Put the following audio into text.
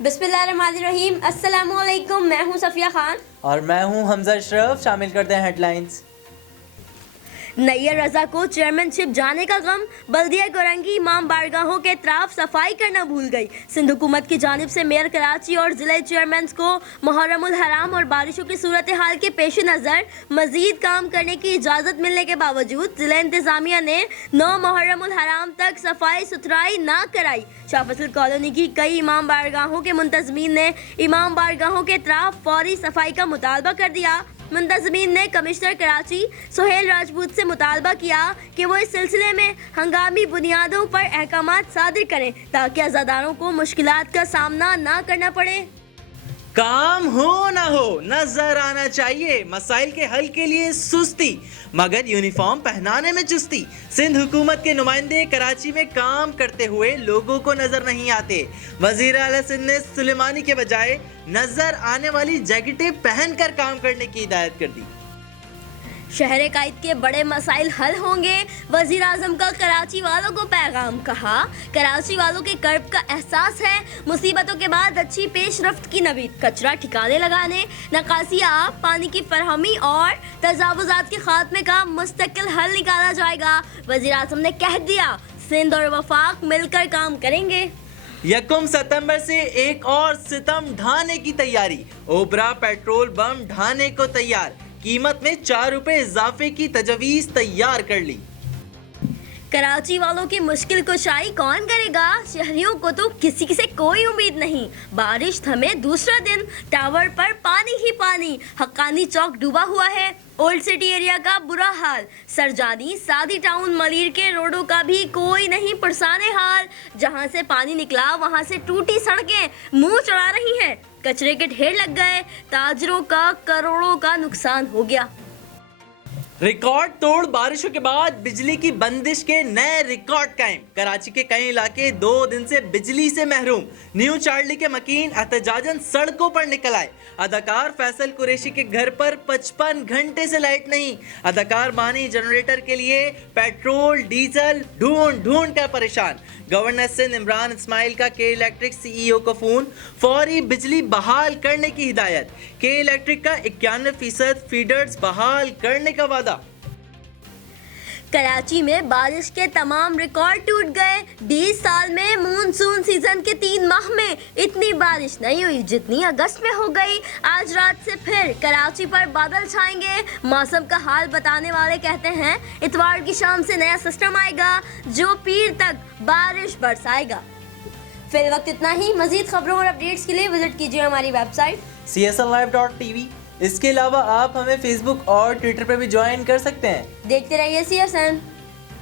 बिस्मिल्लाहिर्रहमानिर्रहीम। अस्सलामुअलैकुम। मैं हूं सफिया खान और मैं हूं हमजा अशरफ। शामिल करते हैं हेडलाइंस। नैयर रजा को चेयरमैनशिप जाने का गम, बल्दिया गोरंगी इमाम बारगाहों के अतराफ सफाई करना भूल गई। सिंध हुकूमत की जानिब से मेयर कराची और जिले चेयरमैन को मुहर्रमुल हराम और बारिशों की सूरत हाल के पेश नज़र मजीद काम करने की इजाज़त मिलने के बावजूद जिला इंतजामिया ने 9 मुहर्रमुल हराम तक सफाई सुथराई ना कराई। शाफसल कॉलोनी की कई इमाम बारगाहों के मुंतजमीन ने इमाम बारगाहों के अतराफ फौरी सफाई का मुतालबा कर दिया। मुंतजमीन ने कमिश्नर कराची सुहेल राजपूत से मुतालबा किया कि वो इस सिलसिले में हंगामी बुनियादों पर अहकामात सादिर करें ताकि अज़ादारों को मुश्किलात का सामना ना करना पड़े। काम हो ना हो, नजर आना चाहिए मसाइल के हल के लिए सुस्ती, मगर यूनिफॉर्म पहनाने में चुस्ती। सिंध हुकूमत के नुमाइंदे कराची में काम करते हुए लोगों को नजर नहीं आते। वजीर आला सिंध ने सुलेमानी के बजाय नजर आने वाली जैकेटें पहनकर काम करने की हिदायत कर दी। शहर कायद के बड़े मसाइल हल होंगे, वजीर आजम का कराची वालों को पैगाम। कहा, कराची वालों के कर्ब का एहसास है, मुसीबतों के बाद अच्छी पेशरफ्त की नवीद। कचरा ठिकाने लगाने, नकासी आब, पानी की फरहमी और तजावुजात के खात्मे का मुस्तकिल हल निकाला जाएगा। वजीर आजम ने कह दिया, सिंध और वफाक मिलकर काम करेंगे। 1 सितंबर से एक और सितम ढाने की तैयारी। ओबरा पेट्रोल बम ढाने को तैयार, कीमत में 4 रुपए इजाफे की तजवीज तैयार कर ली। कराची वालों की मुश्किल कुशाई कौन करेगा? शहरियों को तो किसी से कोई उम्मीद नहीं। बारिश थमे दूसरा दिन, टावर पर पानी ही पानी। हक्कानी चौक डूबा हुआ है। ओल्ड सिटी एरिया का बुरा हाल। सरजानी, सादी टाउन, मलीर के रोडों का भी कोई नहीं पुरसाने हाल। जहां से पानी निकला वहां से टूटी सड़कें मुंह चढ़ा रही हैं। कचरे के ढेर लग गए। ताजरों का करोड़ों का नुकसान हो गया। रिकॉर्ड तोड़ बारिशों के बाद बिजली की बंदिश के नए रिकॉर्ड कायम। कराची के कई इलाके 2 दिन से बिजली से महरूम। न्यू चार्ली के मकीन एहतजाजन सड़कों पर निकल आए। अदाकार फैसल कुरैशी के घर पर 55 घंटे से लाइट नहीं। अदाकार मानी जनरेटर के लिए पेट्रोल डीजल ढूंढ ढूंढ कर परेशान। गवर्नर सिंध इमरान इस्माइल का के इलेक्ट्रिक CEO को फोन, फौरी बिजली बहाल करने की हिदायत। के इलेक्ट्रिक का 91% फीडर्स बहाल करने का वादा। कराची में बारिश के तमाम रिकॉर्ड टूट गए। 20 साल में मानसून सीजन के 3 माह में इतनी बारिश नहीं हुई जितनी अगस्त में हो गई। आज रात से फिर कराची पर बादल छाएंगे। मौसम का हाल बताने वाले कहते हैं, इतवार की शाम से नया सिस्टम आएगा जो पीर तक बारिश बरसाएगा। फिल वक्त इतना ही। मजीद खबरों और अपडेट्स के लिए विजिट कीजिए हमारी वेबसाइट CSNlive.tv। इसके अलावा आप हमें फेसबुक और ट्विटर पर भी ज्वाइन कर सकते हैं। देखते रहिए CSN।